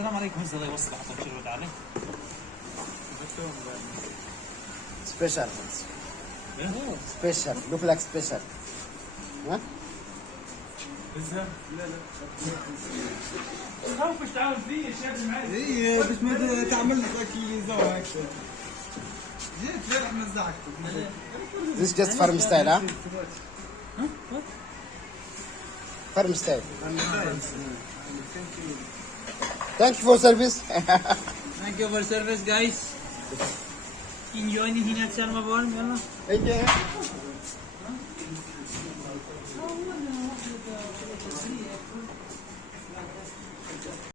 السلام عليكم. هسه الله يوصل حتى تشرد عليه. Special. Special. Look like special. Huh? خوفش تعمل فيه يا شيخ معي. ايه بس ما تعمل لك اكل زوا هكذا. جيت فرح مزعك. This is just farm style, huh? Farm style. Thank you for service. Thank you for service guys. Enjoy the Hinat Sharma Born. Thank you.